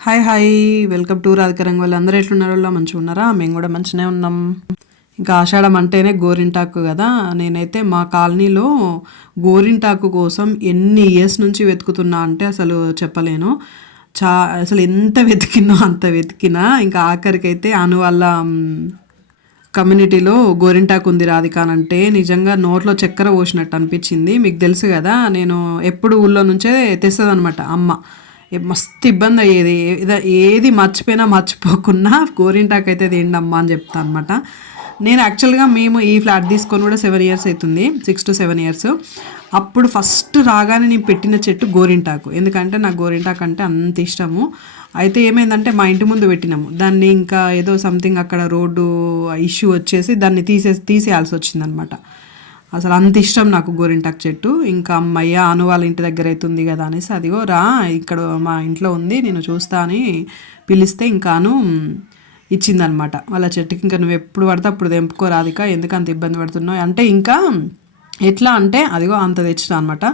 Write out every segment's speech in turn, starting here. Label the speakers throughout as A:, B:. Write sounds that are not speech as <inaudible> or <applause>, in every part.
A: Hi hi. Welcome to Radhika వాళ్ళు అందరూ ఎట్లున్నారో? మంచిగా ఉన్నారా? మేము కూడా మంచిగానే ఉన్నాం. ఇంకా ఆషాఢం అంటేనే గోరింటాకు కదా. నేనైతే మా కాలనీలో గోరింటాకు కోసం ఎన్ని ఇయర్స్ నుంచి వెతుకుతున్నా అంటే అసలు చెప్పలేను. చా అసలు ఎంత వెతికినా అంత వెతికినా. ఇంకా ఆఖరికైతే అను వాళ్ళ కమ్యూనిటీలో గోరింటాకు ఉంది రాధిక అని అంటే నిజంగా నోట్లో చక్కెర పోసినట్టు అనిపించింది. మీకు తెలుసు కదా నేను ఎప్పుడు ఊళ్ళో నుంచే తెస్తుంది అనమాట అమ్మ. మస్తు ఇబ్బంది అయ్యేది. ఏది మర్చిపోయినా మర్చిపోకున్నా గోరింటాకు అయితే తిండమ్మా అని చెప్తా అనమాట నేను యాక్చువల్గా మేము ఈ ఫ్లాట్ తీసుకొని కూడా సెవెన్ ఇయర్స్ అవుతుంది సిక్స్ టు సెవెన్ ఇయర్స్. అప్పుడు ఫస్ట్ రాగానే నేను పెట్టిన చెట్టు గోరింటాకు. ఎందుకంటే నాకు గోరింటాకు అంటే అంత ఇష్టము. అయితే ఏమైందంటే మా ఇంటి ముందు పెట్టినాము. దాన్ని ఇంకా ఏదో సంథింగ్ అక్కడ రోడ్డు ఇష్యూ వచ్చేసి దాన్ని తీసే తీసేయాల్సి వచ్చిందనమాట అసలు అంత ఇష్టం నాకు గోరింటాకు చెట్టు. ఇంకా అమ్మయ్య అను వాళ్ళ ఇంటి దగ్గర అవుతుంది కదా అనేసి అదిగో రా ఇక్కడ మా ఇంట్లో ఉంది నేను చూస్తా అని పిలిస్తే ఇంకాను ఇచ్చిందనమాట. వాళ్ళ చెట్టుకి ఇంకా నువ్వు ఎప్పుడు పడితే అప్పుడు తెంపుకోరాదిక ఎందుకు అంత ఇబ్బంది పడుతున్నావు? అంటే ఇంకా ఎట్లా అంటే అదిగో అంత తెచ్చిన అనమాట.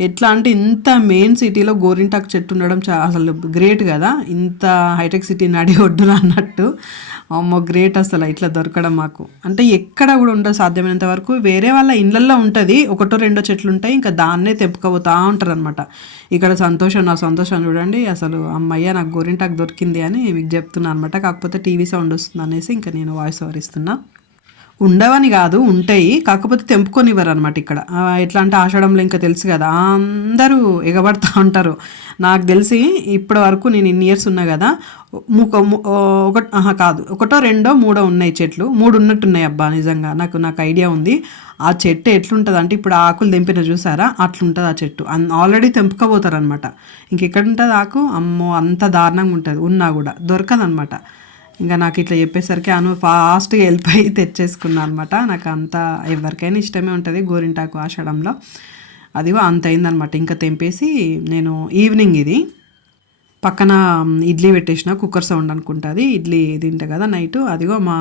A: ఎట్లా అంటే ఇంత మెయిన్ సిటీలో గోరింటాకు చెట్టు ఉండడం చా అసలు గ్రేట్ కదా. ఇంత హైటెక్ సిటీ నడి ఒడ్డున అన్నట్టు. అమ్మో గ్రేట్ అసలు ఇట్లా దొరకడం మాకు. అంటే ఎక్కడ కూడా ఉండదు సాధ్యమైనంత వరకు. వేరే వాళ్ళ ఇళ్ళల్లో ఉంటుంది ఒకటో రెండో చెట్లు ఉంటాయి ఇంకా దాన్నే తెంపుకపోతా ఉంటారు అనమాట ఇక్కడ సంతోషం నా సంతోషం చూడండి అసలు అమ్మయ్య నాకు గోరింటాకు దొరికింది అని మీకు చెప్తున్నాను అనమాట కాకపోతే టీవీ సౌండ్ వస్తుంది అనేసి ఇంకా నేను వాయిస్ ఓవర్ ఇస్తున్నా. ఉండవని కాదు ఉంటాయి. కాకపోతే తెంపుకొనివ్వరు అనమాట ఇక్కడ. ఎట్లా అంటే ఆషాఢంలో ఇంకా తెలుసు కదా. అందరూ ఎగబడుతూ <laughs> ఉంటారు. నాకు తెలిసి ఇప్పటి వరకు నేను ఇన్ని ఇయర్స్ ఉన్నా కదా ముక ము- ఆహా కాదు. ఒకటో రెండో మూడో ఉన్నాయి చెట్లు. మూడు ఉన్నట్టున్నాయి అబ్బా నిజంగా. నాకు నాకు ఐడియా ఉంది. ఆ చెట్టు ఎట్లుంటుంది అంటే ఇప్పుడు ఆకులు తెంపిన చూసారా? అట్లుంటుంది ఆ చెట్టు. ఆల్రెడీ తెంపుకపోతారు అనమాట ఇంకెక్కడ ఉంటుంది ఆకు? అమ్మో అంత దారుణంగా ఉంటుంది. ఉన్నా కూడా. దొరకదనమాట ఇంకా నాకు ఇట్లా చెప్పేసరికి అను ఫాస్ట్గా వెళ్ళిపోయి తెచ్చేసుకున్నా అనమాట నాకు అంత ఎవరికైనా ఇష్టమే ఉంటుంది గోరింటాకు ఆషడంలో అదిగో అంత అయిందనమాట ఇంకా తెంపేసి నేను ఈవినింగ్ ఇది. పక్కన ఇడ్లీ పెట్టేసిన కుక్కర్ సౌండ్ అనుకుంటుంది. ఇడ్లీ తింటా కదా నైట్ అదిగో మా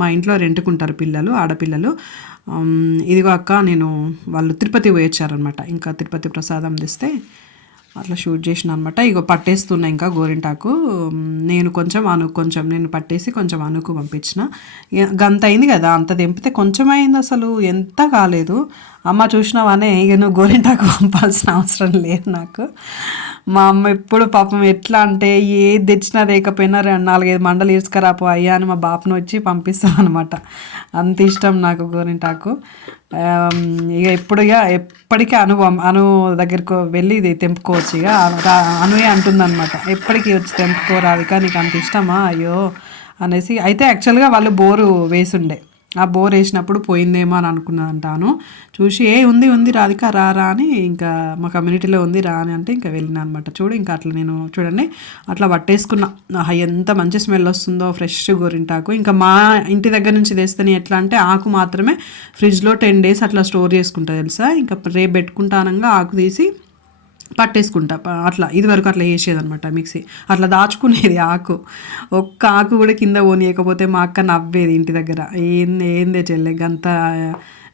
A: మా ఇంట్లో రెంటుకుంటారు పిల్లలు ఆడపిల్లలు. ఇదిగో అక్క నేను వాళ్ళు తిరుపతి పోయొచ్చారనమాట ఇంకా తిరుపతి ప్రసాదం తెస్తే అట్లా షూట్ చేసిన అనమాట ఇగో పట్టేస్తున్నా ఇంకా గోరింటాకు. నేను కొంచెం అను కొంచెం నేను పట్టేసి కొంచెం అనుకు పంపించిన. ఇక గంత అయింది కదా అంత తెంపితే కొంచెం అయింది అసలు ఎంత కాలేదు. అమ్మ చూసినావానే ఇక నువ్వు గోరింటాకు పంపాల్సిన అవసరం లేదు నాకు. మా అమ్మ ఎప్పుడు పాపం ఎట్లా అంటే ఏది తెచ్చినా లేకపోయినా రెండు నాలుగైదు మండలు ఇసుకరాపు అయ్యా అని మా బాపను వచ్చి పంపిస్తాం అనమాట అంత ఇష్టం నాకు గోరింటాకు ఇక ఎప్పుడు ఇక ఎప్పటికీ అను అను దగ్గరకు వెళ్ళి ఇది తెంపుకోవచ్చు ఇక. అనువే అనుయే అంటుందన్నమాట. ఎప్పటికీ వచ్చి తెంపుకోరాదిక నీకు అంత ఇష్టమా? అయ్యో అనేసి. అయితే యాక్చువల్గా వాళ్ళు బోరు వేసుండే. ఆ బోర్ వేసినప్పుడు పోయిందేమో అని అనుకున్నాను చూసి ఏ ఉంది ఉంది రాధిక రా రా అని ఇంకా మా కమ్యూనిటీలో ఉంది రా అని అంటే ఇంకా వెళ్ళిన అనమాట చూడు ఇంకా అట్లా నేను చూడండి అట్లా పట్టేసుకున్నా. ఎంత మంచి స్మెల్ వస్తుందో ఫ్రెష్ గోరింటాకు ఇంకా మా ఇంటి దగ్గర నుంచి తెస్తేనే ఎట్లా అంటే ఆకు మాత్రమే ఫ్రిడ్జ్లో టెన్ డేస్ అట్లా స్టోర్ చేసుకుంటా తెలుసా? ఇంకా రేపు పెట్టుకుంటానంగా ఆకు తీసి పట్టేసుకుంటా అట్లా ఇదివరకు అట్లా వేసేదనమాట మిక్సీ. అట్లా దాచుకునేది ఆకు. ఒక్క ఆకు కూడా కింద పోనీయకపోతే మా అక్క నవ్వేది ఇంటి దగ్గర. ఏంది ఏందే చెల్లె గంత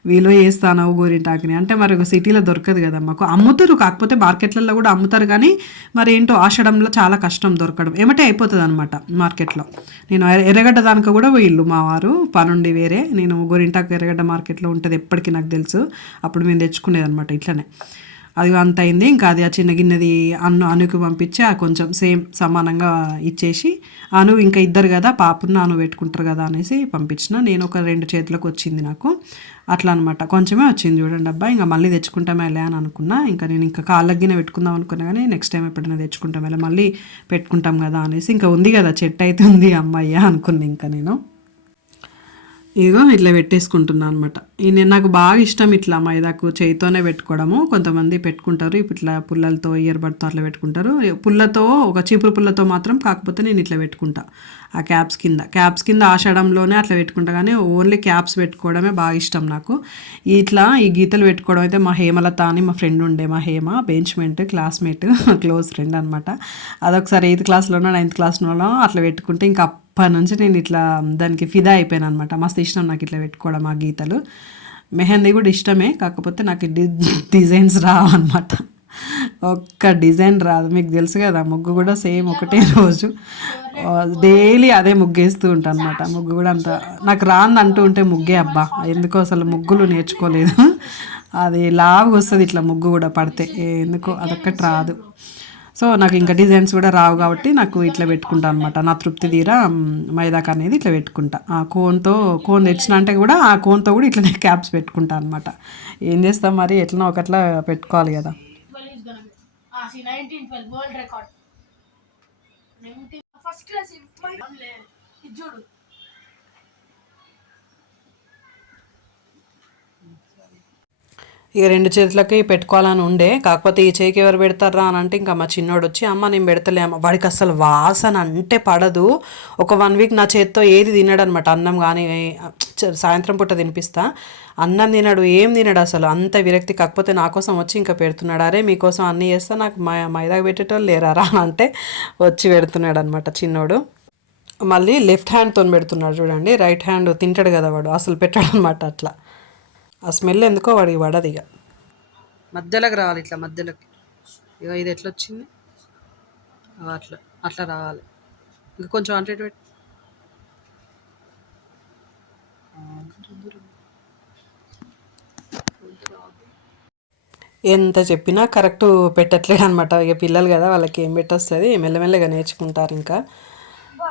A: విలువ వేస్తాను గోరింటాకుని. అంటే మరి ఒక సిటీలో దొరకదు కదా మాకు. అమ్ముతారు కాకపోతే మార్కెట్లలో కూడా అమ్ముతారు కానీ మరి ఏంటో ఆషడంలో చాలా కష్టం దొరకడం. ఏమంటే అయిపోతుంది అనమాట మార్కెట్లో. నేను ఎర్రగడ్డ దానికి కూడా పోయిల్లు మా వారు పనుండి వేరే. నేను గోరింటాకు ఎర్రగడ్డ మార్కెట్లో ఉంటుంది ఎప్పటికీ నాకు తెలుసు. అప్పుడు మేము తెచ్చుకునేది అనమాట ఇట్లనే. అది అంత అయింది ఇంకా అది ఆ చిన్న గిన్నెది అన్ను అనుకు పంపించి ఆ కొంచెం సేమ్ సమానంగా ఇచ్చేసి అను ఇంకా ఇద్దరు కదా పాపను అను పెట్టుకుంటారు కదా అనేసి పంపించిన. నేను ఒక రెండు చేతులకు వచ్చింది నాకు. అట్లా అనమాట కొంచెమే వచ్చింది చూడండి అబ్బా. ఇంకా మళ్ళీ తెచ్చుకుంటామే అని అనుకున్నా. ఇంకా నేను ఇంకా కాళ్ళ గిన్నె పెట్టుకుందాం అనుకున్నా కానీ నెక్స్ట్ టైం ఎప్పుడైనా తెచ్చుకుంటాం మళ్ళీ పెట్టుకుంటాం కదా అనేసి. ఇంకా ఉంది కదా చెట్టు అయితే ఉంది అమ్మయ్య అనుకున్నా ఇంకా నేను. ఇదిగో ఇట్లా పెట్టేసుకుంటున్నాను అనమాట నేను నాకు బాగా ఇష్టం ఇట్లా మైదాకు చేయితోనే పెట్టుకోవడము. కొంతమంది పెట్టుకుంటారు ఇప్పుడు ఇట్లా పుల్లలతో ఇయర్బడ్తో అట్లా పెట్టుకుంటారు. పుల్లతో ఒక చీపురు పుల్లతో మాత్రం కాకపోతే నేను ఇట్లా పెట్టుకుంటా. ఆ క్యాప్స్ కింద. క్యాప్స్ కింద ఆషాఢంలోనే అట్లా పెట్టుకుంటా కానీ ఓన్లీ క్యాప్స్ పెట్టుకోవడమే బాగా ఇష్టం నాకు. ఇట్లా ఈ గీతలు పెట్టుకోవడం అయితే మా హేమలత అని మా ఫ్రెండ్ ఉండే మా Hema benchmate classmate <laughs> close friend అనమాట అదొకసారి ఎయిత్ క్లాస్లోనో నైన్త్ క్లాస్లోనో అట్లా పెట్టుకుంటే ఇంకా అప్పటి నుంచి నేను ఇట్లా దానికి ఫిదా అయిపోయాను అనమాట మస్తు ఇష్టం నాకు ఇట్లా పెట్టుకోవడం ఆ గీతలు. మెహందీ కూడా ఇష్టమే కాకపోతే నాకు డి డిజైన్స్ రావు అనమాట ఒక్క డిజైన్ రాదు. మీకు తెలుసు కదా ముగ్గు కూడా సేమ్ ఒకటే రోజు. డైలీ అదే ముగ్గేస్తూ ఉంటాను అనమాట ముగ్గు కూడా అంత నాకు రాంది అంటూ ఉంటే ముగ్గే అబ్బా. ఎందుకో అసలు ముగ్గులు నేర్చుకోలేదు. అది లావుగా వస్తుంది ఇట్లా ముగ్గు కూడా పడితే. ఎందుకో అదొక్కటి రాదు. సో నాకు ఇంకా డిజైన్స్ కూడా రావు కాబట్టి నాకు ఇట్లా పెట్టుకుంటా అనమాట నా తృప్తి తీరా మైదాక అనేది ఇట్లా పెట్టుకుంటా. ఆ కోన్తో కోన్ తెచ్చిన అంటే కూడా ఆ కోన్తో కూడా ఇట్లనే <laughs> క్యాప్స్ పెట్టుకుంటా అనమాట ఏం చేస్తాం మరి? ఎట్లనో ఒకట్లా పెట్టుకోవాలి కదా.
B: 12 is
A: ఇక రెండు చేతులకి పెట్టుకోవాలని ఉండే. కాకపోతే ఈ చేయికి ఎవరు పెడతారా అని అంటే ఇంకా మా చిన్నోడు వచ్చి అమ్మ నేను పెడతలే అమ్మ. వాడికి అసలు వాసన అంటే పడదు. ఒక వన్ వీక్ నా చేతితో ఏది తినడు అనమాట అన్నం కానీ సాయంత్రం పూట తినిపిస్తా. అన్నం తినడు ఏం తినడు అసలు. అంత విరక్తి. కాకపోతే నా కోసం వచ్చి ఇంకా పెడుతున్నాడు. అరే మీకోసం అన్నీ చేస్తా. నాకు మా మైదాకు పెట్టేటోళ్ళు లేరారా? అని అంటే వచ్చి పెడుతున్నాడు అనమాట చిన్నోడు. మళ్ళీ లెఫ్ట్ హ్యాండ్తో పెడుతున్నాడు చూడండి. రైట్ హ్యాండ్ తింటాడు కదా వాడు. అసలు పెట్టాడు అనమాట అట్లా. ఆ స్మెల్ ఎందుకో వాడికి పడదు ఇక. మధ్యలోకి రావాలి ఇట్లా మధ్యలోకి. ఇక ఇది ఎట్లా వచ్చింది? అట్లా అట్లా రావాలి. ఇంకా కొంచెం అంటే పెట్టు. ఎంత చెప్పినా కరెక్ట్ పెట్టట్లేడు అనమాట ఇక పిల్లలు కదా వాళ్ళకి ఏం పెట్టొస్తుంది? మెల్లమెల్లగా నేర్చుకుంటారు ఇంకా.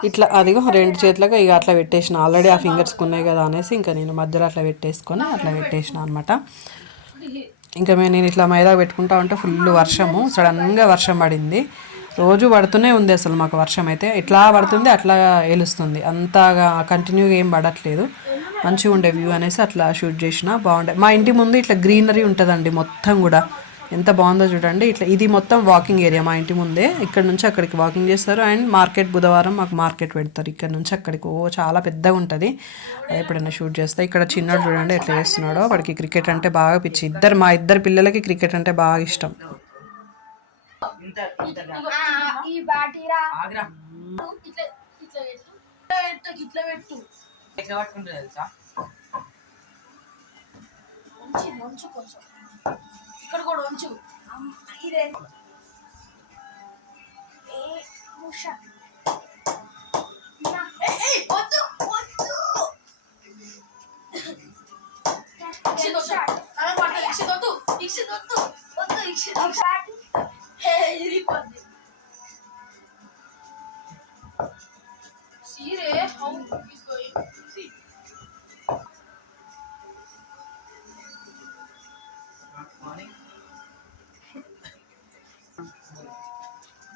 A: ఇట్లా అదిగో రెండు చేతులకు ఇక అట్లా పెట్టేసిన. ఆల్రెడీ ఆ ఫింగర్స్కి ఉన్నాయి కదా అనేసి ఇంకా నేను మధ్యలో అట్లా పెట్టేసుకొని అట్లా పెట్టేసిన అనమాట ఇంకా మేము నేను ఇట్లా మైదా పెట్టుకుంటా ఉంటే ఫుల్ వర్షము. సడన్గా వర్షం పడింది. రోజు పడుతూనే ఉంది అసలు మాకు వర్షం అయితే. ఎట్లా పడుతుంది అట్లా ఏలుస్తుంది. అంతగా కంటిన్యూగా ఏం పడట్లేదు. మంచిగా ఉండే వ్యూ అనేసి అట్లా షూట్ చేసిన. బాగుండే. మా ఇంటి ముందు ఇట్లా గ్రీనరీ ఉంటుందండి మొత్తం కూడా. ఎంత బాగుందో చూడండి. ఇట్లా ఇది మొత్తం వాకింగ్ ఏరియా మా ఇంటి ముందే. ఇక్కడ నుంచి అక్కడికి వాకింగ్ చేస్తారు. అండ్ మార్కెట్ బుధవారం మాకు మార్కెట్ పెడతారు. ఇక్కడ నుంచి అక్కడికి. ఓ చాలా పెద్దగా ఉంటుంది. అది ఎప్పుడైనా షూట్ చేస్తా ఇక్కడ చిన్నోడు చూడండి ఎట్లా చేస్తున్నాడో. వాడికి క్రికెట్ అంటే బాగా పిచ్చి. ఇద్దరు మా ఇద్దరు పిల్లలకి క్రికెట్ అంటే బాగా ఇష్టం.
B: ఈ బాటీరా ఇట్లా ఇట్లా పెట్టు ఇట్లా పెట్టు ఇట్లా పెట్టు
C: ఎట్లా పట్టుకుంటుంది తెలుసా?
B: ఉంచి ఉంచు కొంచెం. ఇక్కడ కూడా ఉంచు ఇదే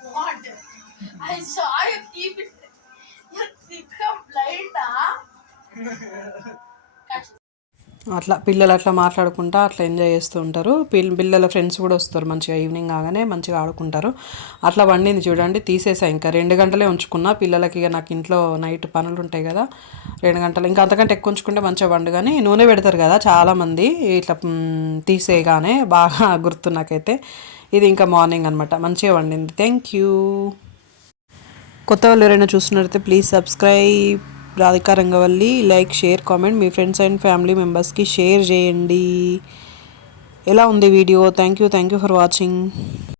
B: What? I saw you keep it. You become blind, ah? <laughs>
A: అట్లా పిల్లలు అట్లా మాట్లాడుకుంటా అట్లా ఎంజాయ్ చేస్తూ ఉంటారు. పిల్ల పిల్లల ఫ్రెండ్స్ కూడా వస్తారు మంచిగా ఈవినింగ్ కాగానే మంచిగా ఆడుకుంటారు. అట్లా వండింది చూడండి తీసేసా ఇంకా. రెండు గంటలే ఉంచుకున్నా. పిల్లలకి ఇక నాకు ఇంట్లో నైట్ పనులు ఉంటాయి కదా రెండు గంటలు. ఇంకా అంతకంటే ఎక్కువ ఉంచుకుంటే మంచిగా వండు. కానీ నూనె పెడతారు కదా చాలామంది ఇట్లా తీసేయగానే బాగా <laughs> గుర్తు నాకైతే. ఇది ఇంకా మార్నింగ్ అనమాట మంచిగా వండింది. థ్యాంక్ యూ కొత్త వాళ్ళు ఎవరైనా చూస్తున్నట్లయితే please subscribe Radhika Rangavalli like share comment. Me friends and family మెంబర్స్కి షేర్ చేయండి. ఎలా ఉంది video? Thank you thank you for watching.